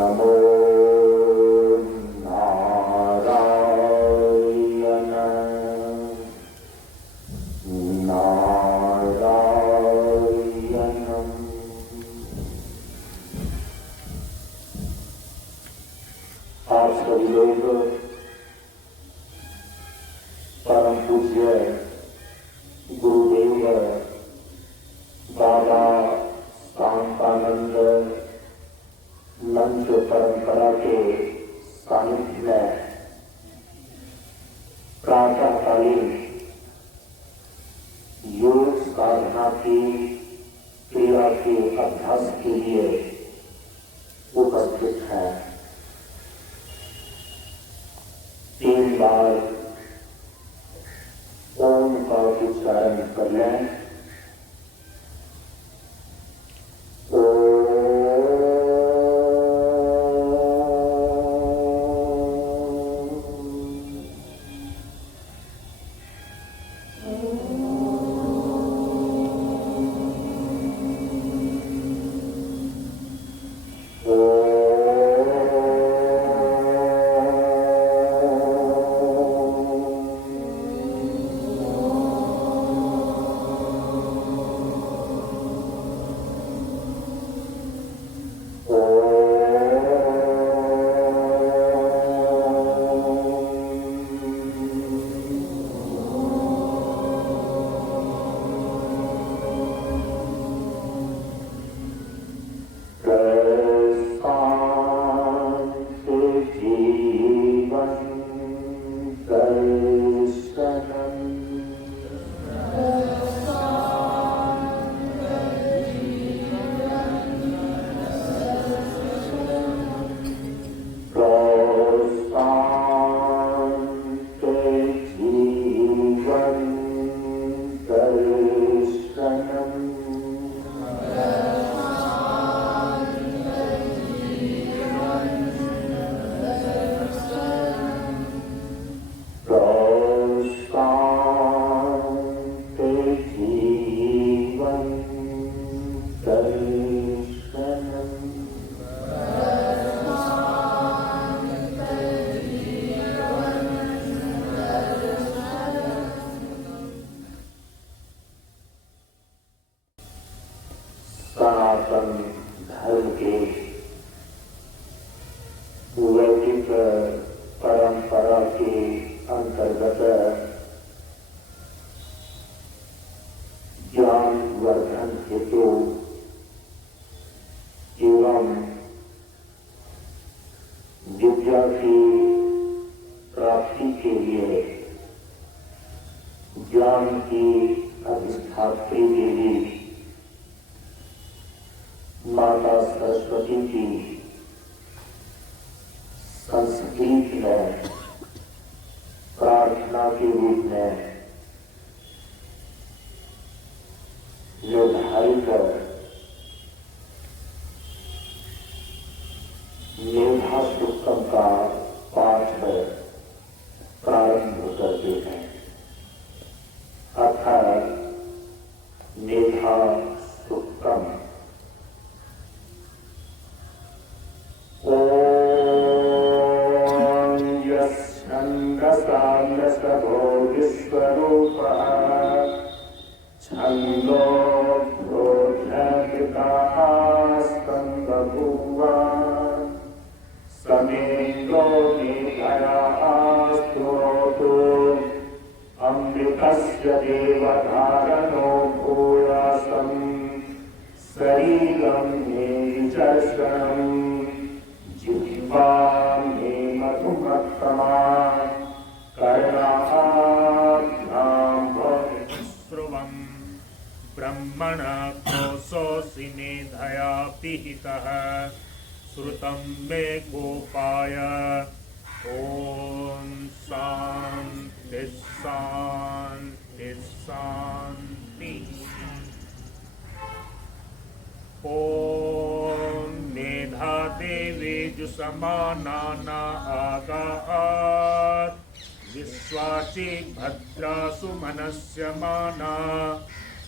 नमो नारायण नारायणम्। आप सभी लोग परम पूज्य गुरुदेव बाबा शांतानंद मंच परंपरा के सानिध्य में प्रातःकालीन योग साधना की क्रिया के अभ्यास के लिए उपस्थित है। 3 बार ओम का उच्चारण कर लें। सनातन धर्म के वैदिक परंपरा के अंतर्गत ज्ञान वर्धन हेतु एवं विद्या की प्राप्ति के लिए ज्ञान की अधिष्ठात्री देवी माता सरस्वती की संस्कृत में प्रार्थना के रूप में निर्धारित मेधा सूक्तम का पाठ प्रारंभ करते हैं। अर्थात मेधा सूक्तम। विश्वरूपः छन्दोऽभ्योऽध्यपितास्तं बभूव समेन्द्रो मेधयास्तुनोतु अमृतस्य देवधारणो भूयासं शरीरं मे विचर्षणं जिह्वा मे मधुमत्तमा ब्रह्मण कोशोऽसि मेधया पिहितः श्रुतं मे गोपाय। ॐ शान्ति शान्ति शान्ति। ॐ मेधा देवी जुषमाना न आगात् विश्वाची भद्रा सुमनस्यमाना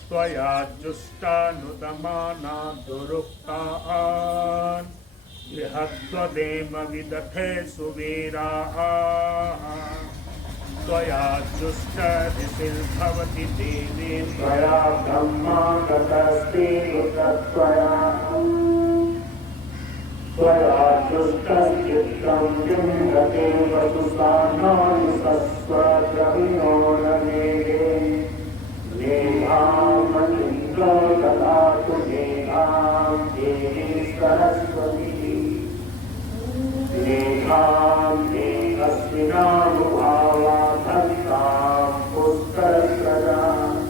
त्वया जुष्टानुदमाना दुरुक्तान् इहत्वदेम विदथे सुवीराः त्वया जुष्टदिशिर्भवति देवी त्वया ब्रह्मा गतस्ते त्वया दुष्टश्चित्तं लिङ्गते वसुसानानुसस्वद्रविणो नमेगे मेघामनिन्द्रो ददातु मेघां देवी सरस्वती मेघां मेघस्विनानुभावा धत्तां पुष्करप्रदाम्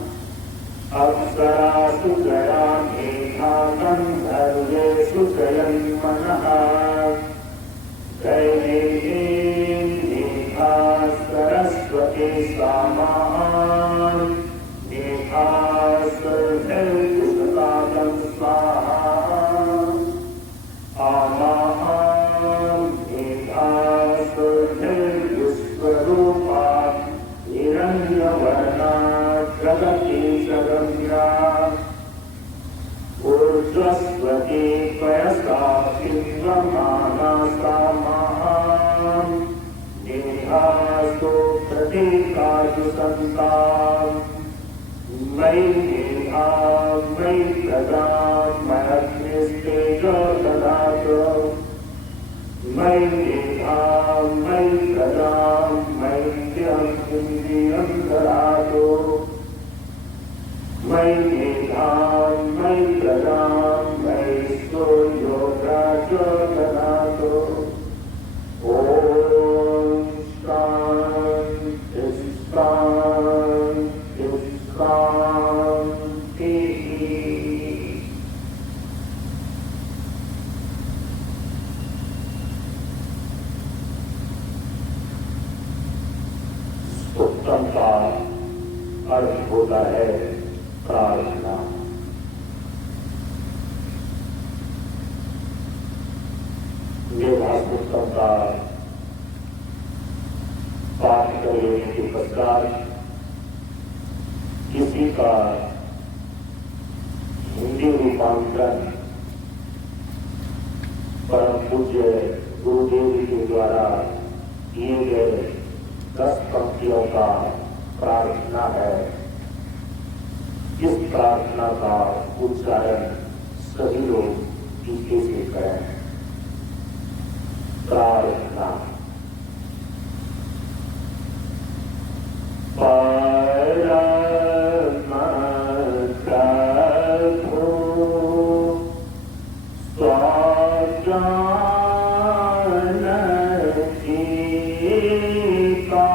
अप्सरासु जया मेघा गन्धर्वेषु जयन्मनः दैवीं मेघा सरस्वती सामां मेघा सर्वैर्युषकालं स्वाहा आमां मेघा सर्वैर्युष्वरूपा हिरण्यवर्णा जगति सगम्या ऊर्ध्वस्वती पयसा बिम्बमाना सामां मेघासु प्रतीकासु सन्ताम् मयि मेघा मयि प्रदां मयग्निस्तेजो ददातु मयि मेघा मयि प्रदां मयिन्द्रियं इन्द्रियं ददातु मयि मेघा मयि प्रदां मयि सूर्यो राजो ददातु ॐ शान्ति शान्ति शान्तिः। उत्तम का अर्थ होता है प्रार्थना। मेघास्तोत्रम का पाठ कर लेने के पश्चात किसी का हिंदी रूपांतरण परम पूज्य गुरुदेव के द्वारा किए गए 10 पंक्तियों का प्रार्थना है। इस प्रार्थना का उच्चारण सभी लोग टीके से करें। प्रार्थना। परम प्रभु स्वज्ञान दीपा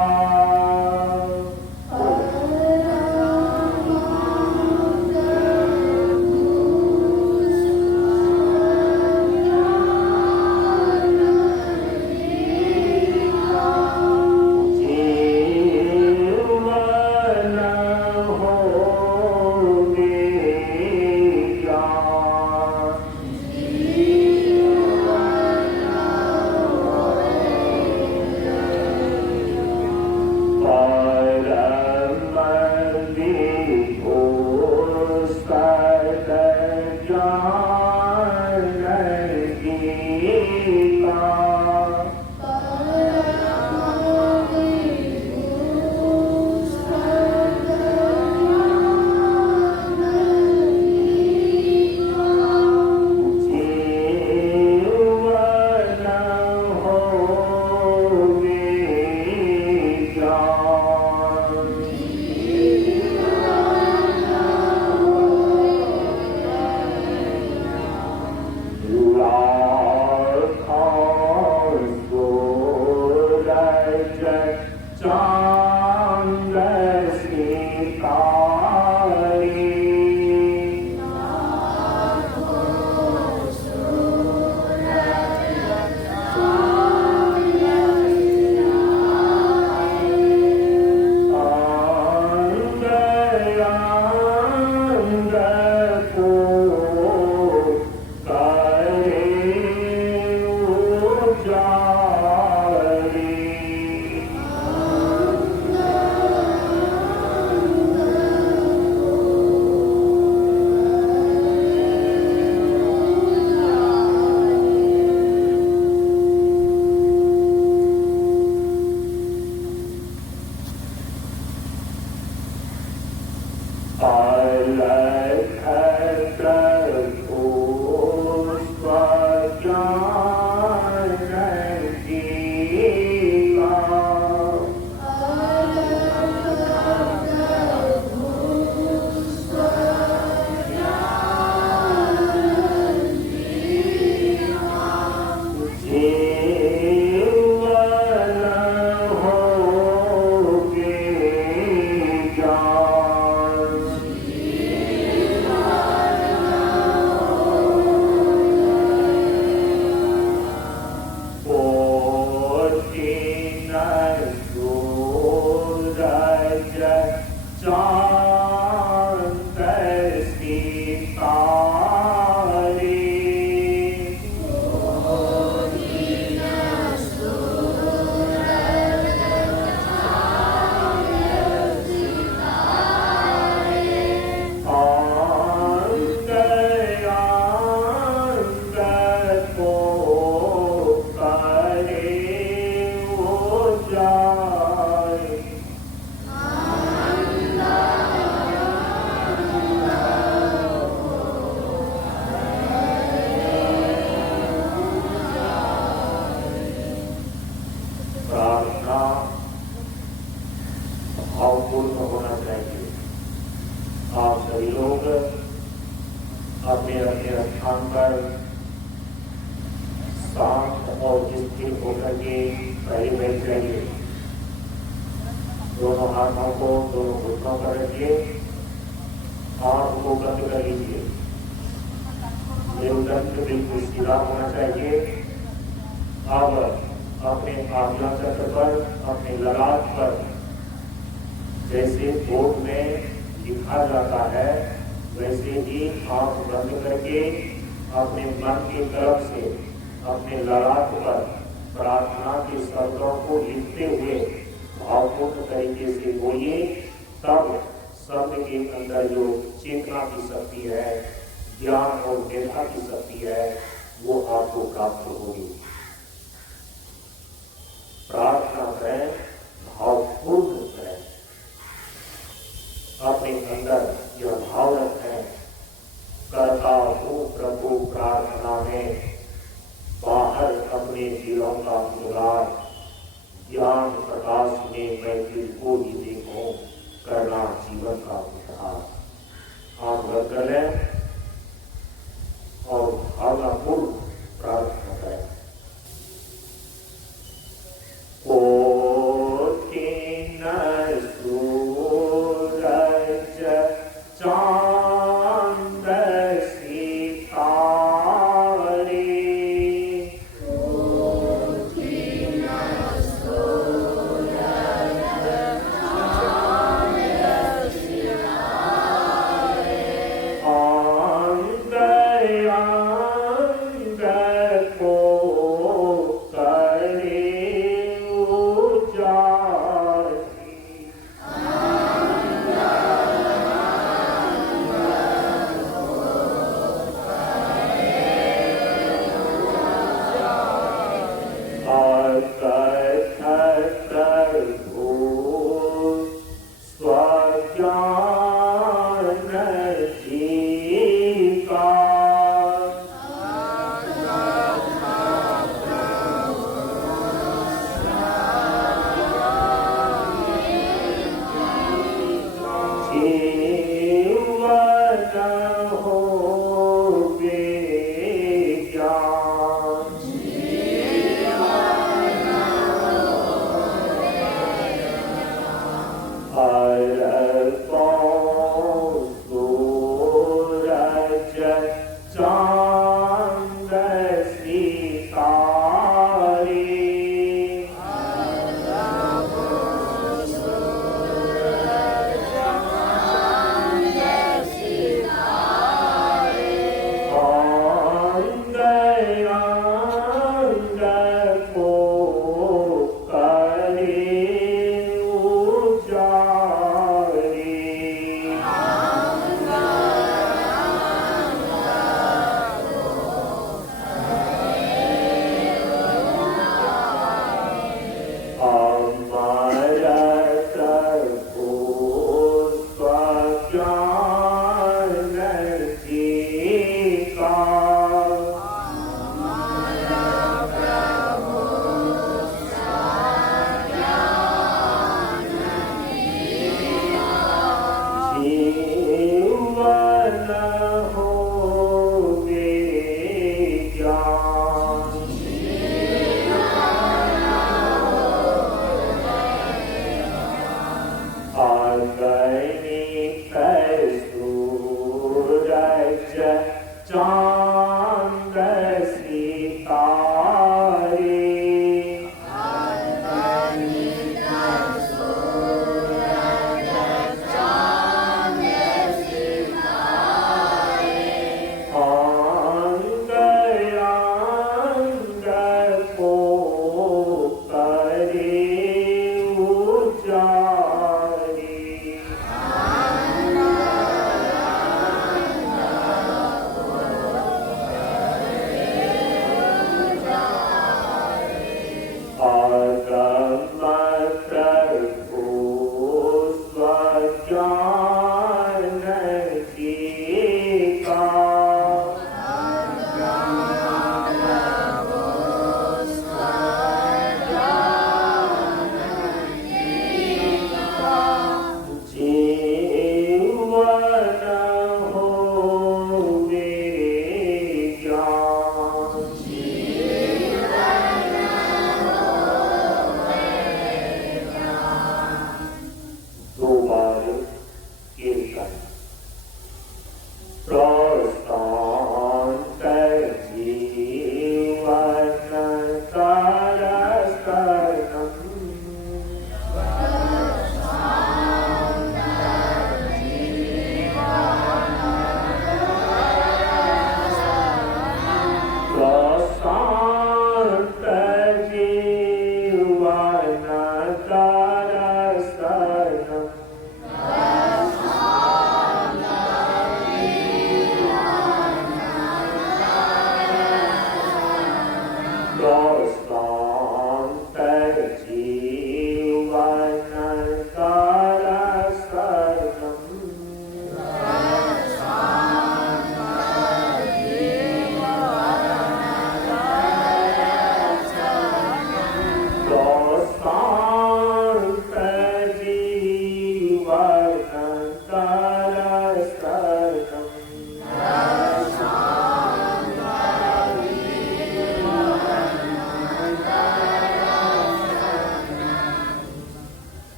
शांत और स्थिर होकर के पहले बैठ जाइए। दोनों हाथों को दोनों घुटनों पर रखिए, आंख को बंद कर लीजिए। मेरुदंड बिल्कुल सीधा होना चाहिए। अब अपने आज्ञा चक्र पर, अपने ललाट पर जैसे बोर्ड में लिखा जाता है वैसे ही आंख बंद करके अपने मन की तरफ से अपने ललाट पर प्रार्थना के शब्दों को लिखते हुए भावपूर्ण तरीके से बोलिए। तब शब्द के अंदर जो चेतना की शक्ति है, ज्ञान और मेधा की शक्ति है, वो आपको प्राप्त होगी। प्रार्थना करें, भावपूर्ण करें, अपने अंदर यह भाव रखें, करता हूँ प्रभु प्रार्थना में, बाहर अपने दिलों का उद्गार, ज्ञान प्रकाश में मैं तुझको ही देखूं, करना जीवन का उद्धार। आंख बंद कर लें और भावनापूर्ण प्रार्थना करें।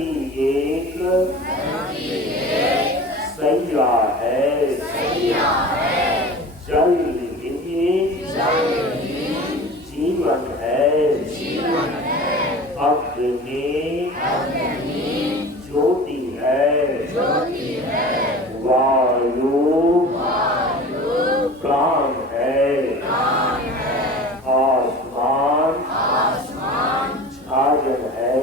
धरती एक सैया है, जल ही जीवन है, अग्नि ज्योति है, वायु प्राण है, आसमान छाजन है,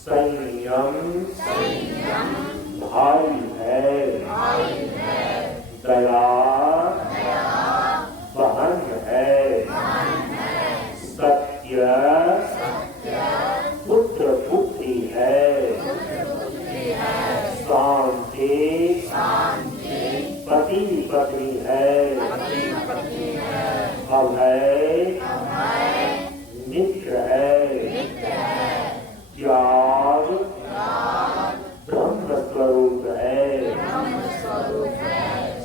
संयम भाई है, दया बहन है, सत्य पुत्र पुत्री है, शांति पति पत्नी है, अभय मित्र है, त्याग ब्रह्म स्वरूप है,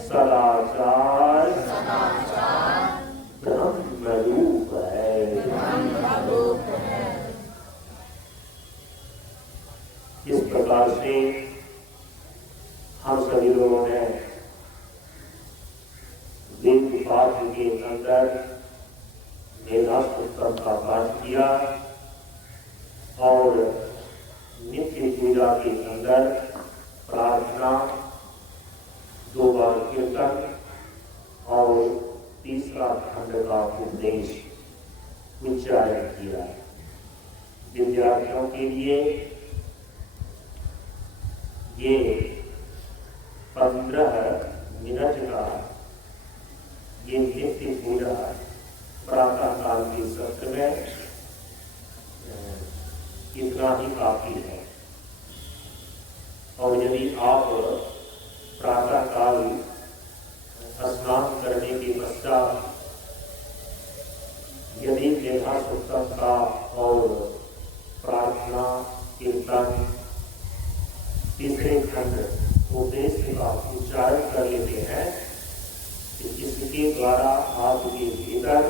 सदाचार ब्रह्म रूप है। इस प्रकार से हम सभी लोगों ने वेद पाठ के अंदर मेधा सूत्रम का पाठ किया और नित्य पूजा के अंदर प्रार्थना, 2 बार कीर्तन और तीसरा खंड का उपदेश उच्चारण किया। विद्यार्थियों के लिए ये 15 मिनट का ये नित्य पूजा प्रातः काल के सत्र में इतना ही काफी है। और यदि आप प्रातः काल स्नान करने के पश्चात यदि मेधा सूत्रम का और प्रार्थना कीर्तन तीसरे खंड उपदेश का उच्चारण कर लेते हैं, इसके द्वारा आपके भीतर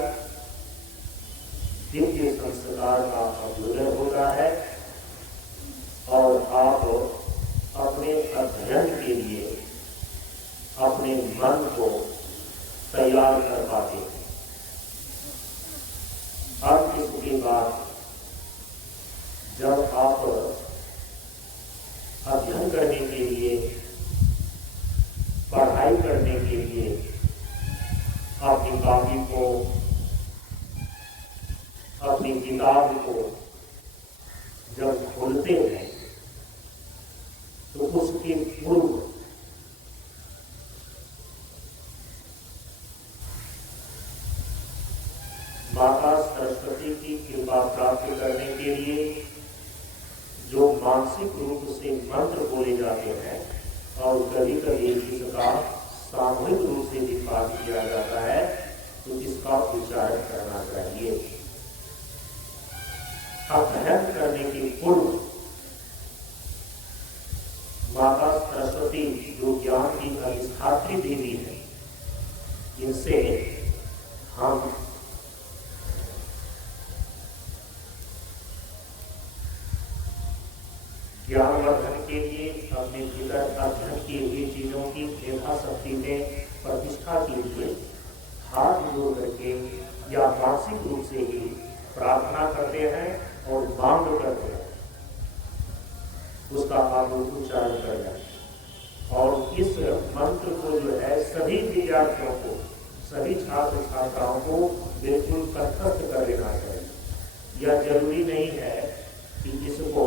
दिव्य संस्कार का अभ्युदय होता है और आप अपने अध्ययन के लिए अपने मन को तैयार कर पाते हैं। अब इसके बाद जब आप अध्ययन करने के लिए, पढ़ाई करने के लिए अपनी कॉपी को, अपनी किताब को जब खोलते हैं तो उसके पूर्व माता सरस्वती की कृपा प्राप्त करने के लिए जो मानसिक रूप से मंत्र बोले जाते हैं और कभी कभी इसका सामूहिक रूप से भी पाठ किया जाता है, तो इसका उच्चारण करना चाहिए। अध्ययन करने के पूर्व माता सरस्वती जो ज्ञान की अधिष्ठात्री देवी है, इनसे हम ज्ञानवर्धन के लिए अपने भीतर अध्ययन किए हुए चीजों की मेधा शक्ति में प्रतिष्ठा के लिए हाथ जोड़ करके या मानसिक रूप से ही प्रार्थना करते हैं और मांग करते हैं, उसका आप उच्चारण कर जाए। और इस मंत्र को जो है सभी विद्यार्थियों को, सभी छात्र छात्राओं को बिल्कुल कंठस्थ कर लेना चाहिए। यह जरूरी नहीं है कि इसको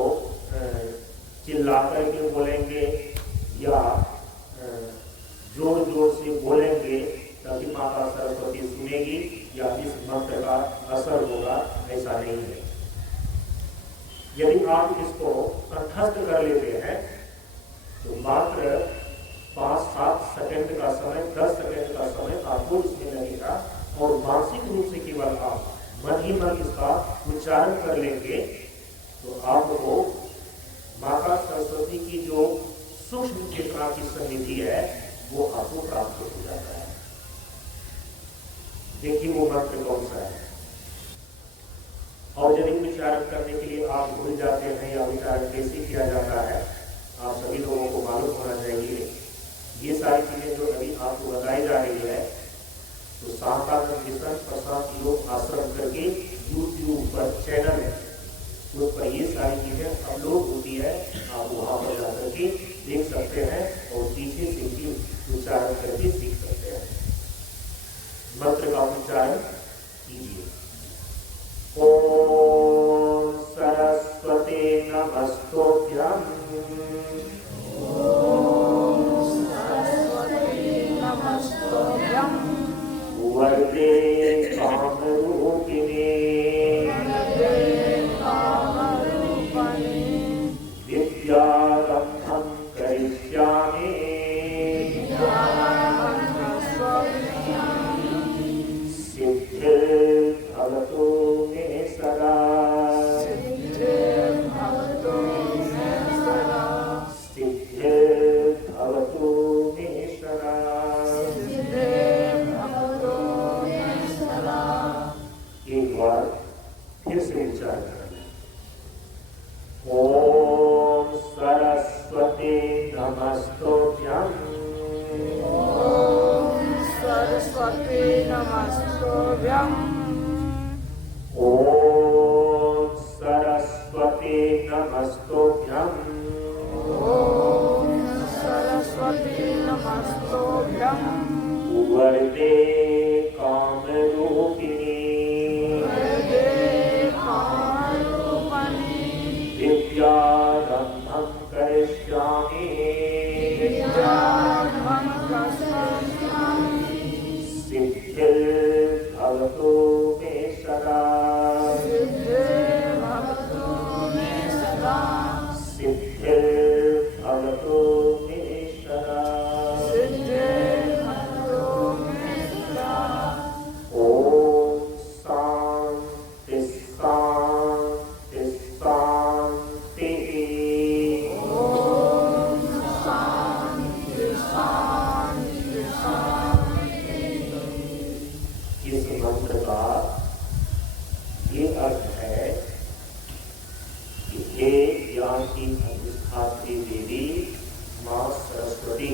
चिल्ला करके बोलेंगे या जोर जोर से बोलेंगे तभी माता सरस्वती सुनेगी या इस मंत्र का असर होगा, ऐसा नहीं है। यदि आप इसको कंठस्थ कर लेते हैं तो मात्र 5-7 सेकंड का समय, 10 सेकंड का समय आपको इसमें लगेगा और मानसिक रूप से केवल आप मन ही मन इसका उच्चारण कर लेंगे तो आपको माता सरस्वती की जो सूक्ष्म चेतना की सन्निधि है वो आपको प्राप्त हो जाता है। देखिए वो मंत्र कौन सा है। और यदि कुछ उच्चारण करने के लिए आप भूल जाते हैं या उच्चारण कैसे किया जाता है, आप सभी लोगों को मालूम होना चाहिए। ये सारी चीजें जो अभी आपको बताई जा रही है, तो शांतानंद मिशन प्रशांत योग आश्रम करके यूट्यूब पर चैनल है, उस पर ये सारी चीजें अपलोड होती है। आप वहां पर जाकर के देख सकते हैं और पीछे से भी उच्चारण करके सीख सकते हैं। मंत्र का उच्चारण कीजिए। ओम सरस्वती नमस्तुभ्यं। ओम सरस्वती नमस्तुभ्यं। वरदे कामरूपिणे विद्यारम्भं करिष्यामि। सिद्धिर्भवतु मे सदा। सिद्धिर्भवतु मे सदा। एक बार फिर से उच्चारण करना। ओम सरस्वती नमस्तुभ्यं। ओम सरस्वती नमस्तुभ्यं। ओम सरस्वती नमस्तुभ्यं। ओम सरस्वती नमस्तुभ्यं। वरदे कामरूपिणे विद्यारम्भं करिष्यामि। सिद्धिर्भवतु मे सदा। सिद्धिर्भवतु मे सदा। ओम शांति शांति शांति। इस मंत्र का ये अर्थ है कि हे ज्ञान की अधिष्ठात्री देवी मां सरस्वती,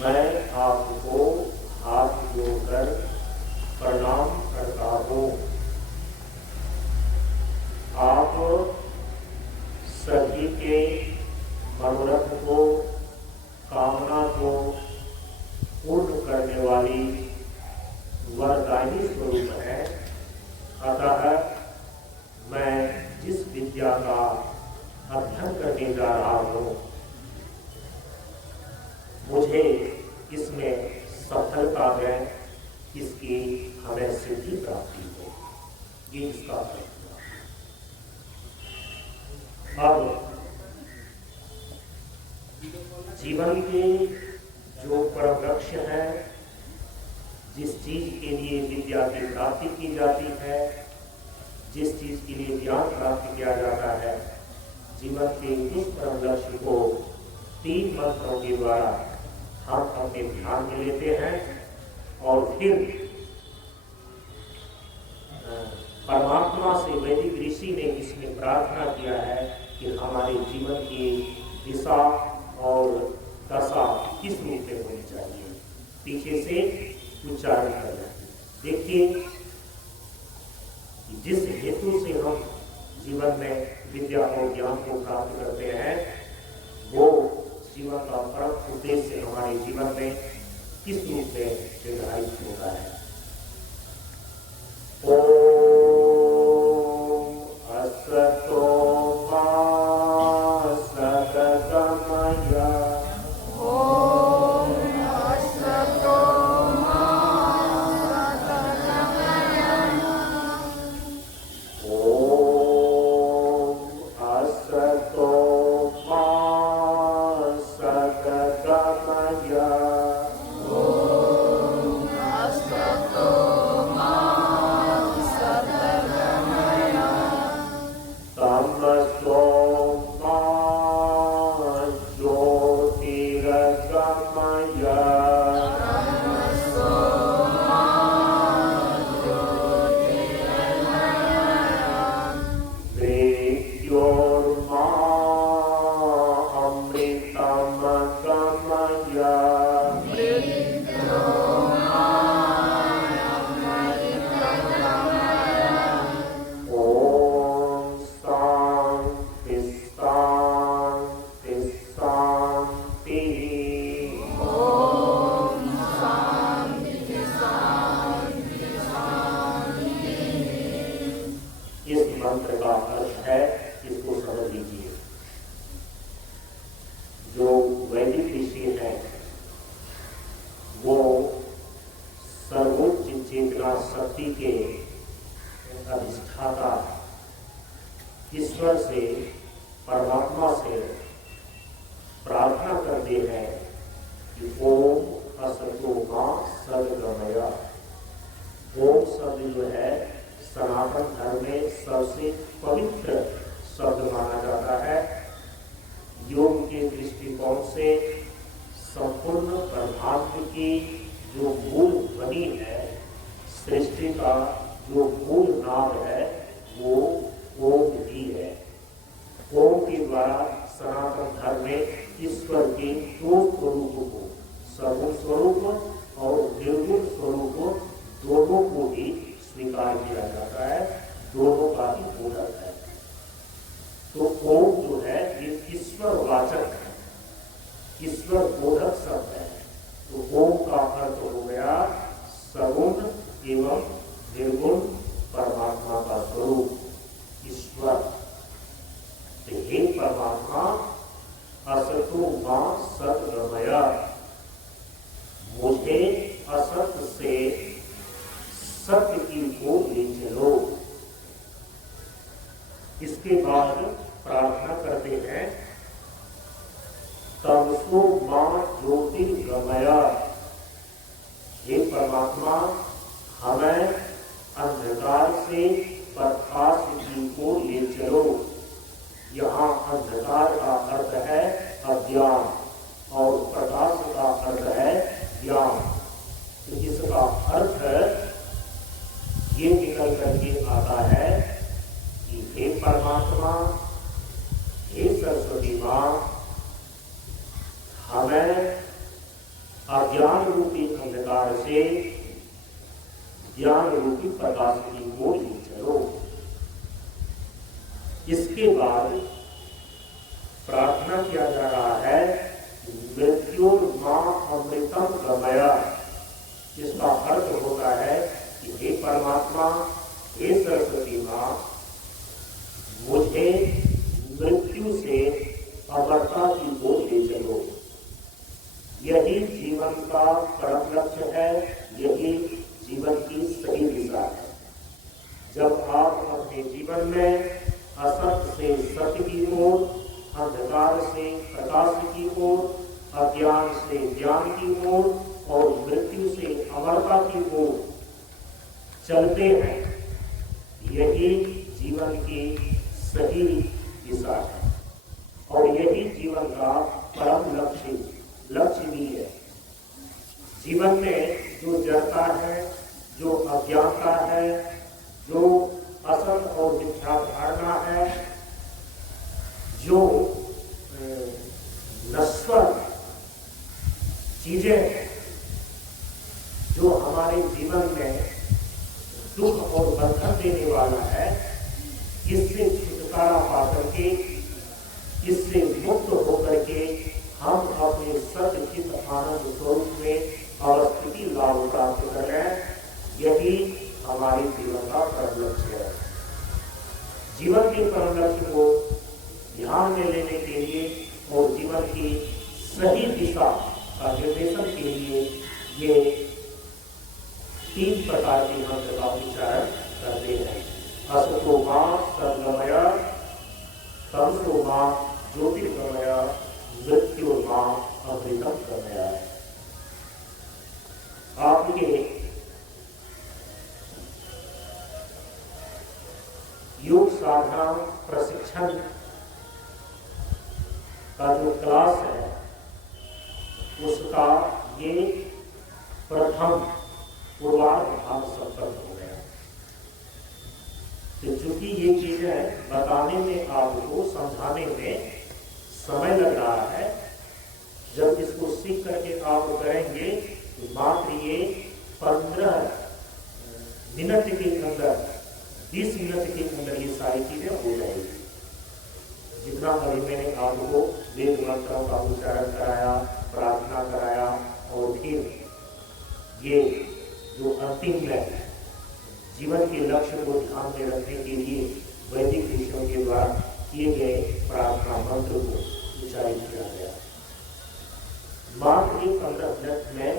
मैं आपको हाथ जोड़कर प्रणाम करता हूँ। आप सभी के मनोरथ को, कामना को पूर्ण करने वाली वरदायी स्वरूप है। अतः मैं जिस विद्या का अध्ययन करने जा रहा हूँ, मुझे इसमें सफलता दें, इसकी हमें सिद्धि प्राप्ति हो, ये इसका अर्थ हुआ। अब जीवन के जो परम लक्ष्य है, जिस चीज के लिए विद्या की प्राप्ति की जाती है, जिस चीज के लिए ज्ञान प्राप्त किया जाता है, जीवन के उस परम लक्ष्य को 3 मंत्रों के द्वारा हम अपने ध्यान में लेते हैं और फिर परमात्मा से वैदिक ऋषि ने इसमें प्रार्थना किया है कि हमारे जीवन की दिशा और दशा किस रूप में होनी चाहिए। पीछे से उच्चारण कर रहे हैं। देखिए, जिस हेतु से हम जीवन में विद्या और ज्ञान को प्राप्त करते हैं, वो जीवन का परम उद्देश्य हमारे जीवन में किस रूप में निर्धारित होता है। ओम असतो मा सतगमय। ओम असतो मा सतगमय। ओम असतो मा सतगमय। ओम असतो मंत्र का अर्थ है, इसको समझ लीजिए। जो वैदिक ऋषि हैं वो सर्वोच्च चेतना शक्ति के अधिष्ठाता ईश्वर से, परमात्मा से प्रार्थना करते हैं कि ओम असतो मां सद्गमय। ओम शब्द जो है सनातन धर्म में सबसे पवित्र शब्द माना जाता है। योग के दृष्टिकोण से संपूर्ण ब्रह्मांड की जो मूल ध्वनि है, सृष्टि का जो मूल नाम है, वो ओम ही है। ओम के द्वारा सनातन धर्म में ईश्वर के दो स्वरूपों को, सगुण स्वरूप और निर्गुण स्वरूप, दोनों को ही स्वीकार किया जाता है, दोनों का ही बोधक है। तो ओम जो है ये ईश्वर वाचक है, ईश्वर बोधक शब्द है। तो ओम का अर्थ हो गया सगुण एवं निर्गुण परमात्मा का स्वरूप ईश्वर। तो हे परमात्मा, असतो मां सद्गमय, मुझे असत से सत्य की ओर ले चलो। इसके बाद प्रार्थना करते हैं, तमसो मां ज्योतिर्गमय, हे परमात्मा हमें अंधकार से प्रकाश की ओर ले चलो। यहाँ अंधकार का अर्थ है अज्ञान और प्रकाश का अर्थ है ज्ञान। तो इसका अर्थ ये निकल करके आता है कि हे परमात्मा, हे सरस्वती मां, हमें अज्ञान रूपी अंधकार से ज्ञान रूपी प्रकाश की ओर ले चलो। इसके बाद प्रार्थना किया जा रहा है, मृत्युर मां अमृतम गमय। इसका अर्थ होता है कि हे परमात्मा, हे सरस्वती मां, मुझे मृत्यु से अमरता की ओर ले चलो। यही जीवन का परम लक्ष्य है, यही जीवन की सही दिशा है। जब आप अपने जीवन में असत से सत्य की ओर, अंधकार से प्रकाश की ओर, अज्ञान से ज्ञान की ओर और मृत्यु से अमरता की ओर चलते हैं, यही जीवन की सही दिशा है और यही जीवन का परम लक्ष्य भी है। जीवन में जो जड़ता है, जो अज्ञानता है, जो असत और मिथ्या धारणा है, जो नश्वर चीजें हैं, जो हमारे जीवन में दुख और बंधन देने वाला है, इससे छुटकारा पा करके, इससे मुक्त होकर के हम अपने सत्य चित्त आनंद स्वरूप में अवस्थिति लाभ प्राप्त कर रहे हैं। यही हमारे जीवन का परम लक्ष्य है। जीवन के परम लक्ष्य को ध्यान में लेने के लिए और जीवन की सही दिशा का निर्देशन के लिए ये 3 प्रकार के मंत्र का उच्चारण करते हैं। असतो मां सद्गमय, तमसो मां ज्योतिर्गमय, मृत्यु मां अमृतम गमय। आपके योग साधना प्रशिक्षण का जो क्लास है, उसका ये प्रथम पूर्वार्ध भाग संपन्न हो गया। तो चूंकि ये चीजें बताने में, आपको समझाने में समय लग रहा है, जब इसको सीख करके आप करेंगे तो मात्र ये 15 मिनट के अंदर, 20 मिनट के अंदर ये सारी चीजें हो जाएगी। जितना अभी मैंने आपको वेद मंत्रों का उच्चारण कराया, प्रार्थना कराया और फिर ये जो अंतिम में जीवन के लक्ष्य को ध्यान में रखने के लिए ऋषियों के द्वारा किए गए प्रार्थना मंत्र को उच्चारित किया गया। मात्र 15 मिनट में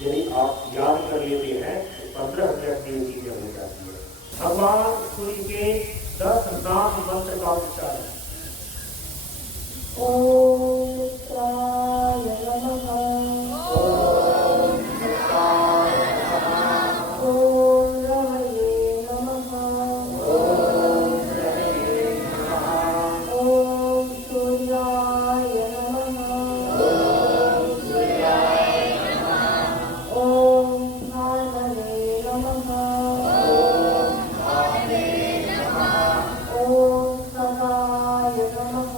यदि आप याद कर लेते हैं तो 15 मिनट में ये चीजें हो जाती है। भगवान सूर्य के 10 नाम मंत्र का उच्चारण। ओम शिवाय नमः। ओम शिवाय नमः। ओम रमये नमः। ओम रमये नमः। ओम सूर्याय नमः। ओम सूर्याय नमः। ओम भानवे नमः। ओम भानवे नमः। ओम सहाय नमः।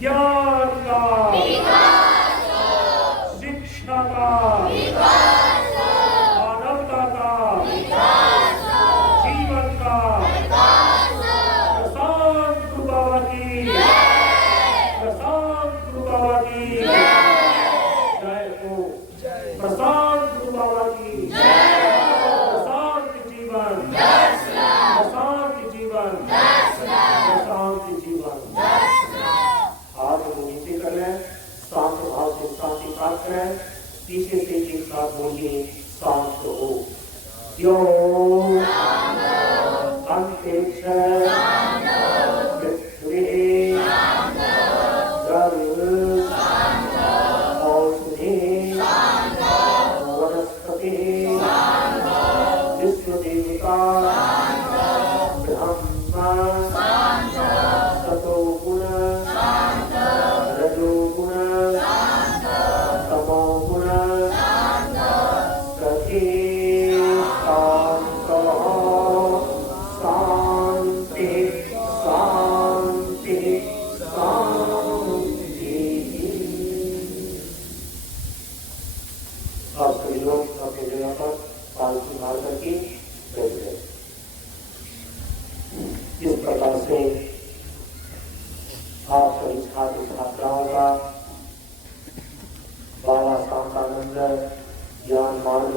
ज्ञान का, शिक्षा का, मानवता का, जीवन का, प्रशांत गुरु बाबा की, प्रशांत गुरु बाबा की जय हो, प्रशांत गुरु बाबा की, प्रशांत जीवन, प्रशांत जीवन, प्रशांत जीवन। हाथ को नीचे कर लें, शांत भाव से शांति प्राप्त करें। पीछे से एक साथ बोलिए, शांत हो। यो अंतरिक्ष पृथ्वी जल औषधि वनस्पति विश्व देवता ब्रह्मा सतो गुण रजो गुण तमो गुण सखी शांति शांति शांति। आप सभी लोग अपनी जगह पर पालकी मार करके बैठ गए। इस प्रकार से आप सभी छात्र छात्राओं का ज्ञान मार्ग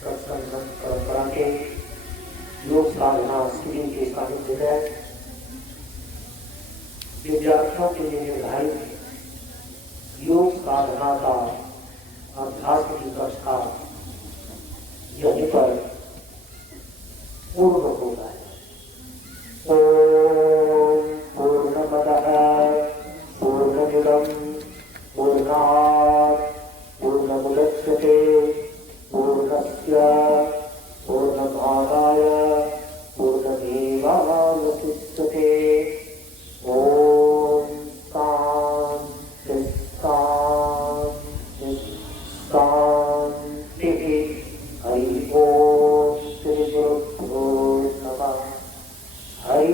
सत्संग परंपरा के योग साधना शिविर के सानिध्य में विद्यार्थियों के लिए निर्धारित योग साधना का अभ्यास की कक्षा यहीं पर पूर्ण होता है। ओम पूर्णमदः पूर्णमिदं पूर्णात् पूर्णमुदच्यते पूर्णस्य पूर्णमादाय पूर्णमेवावशिष्यते। ओम शांति शांति शांति। हरि ओम श्री गुरुभ्यो नमः। हरि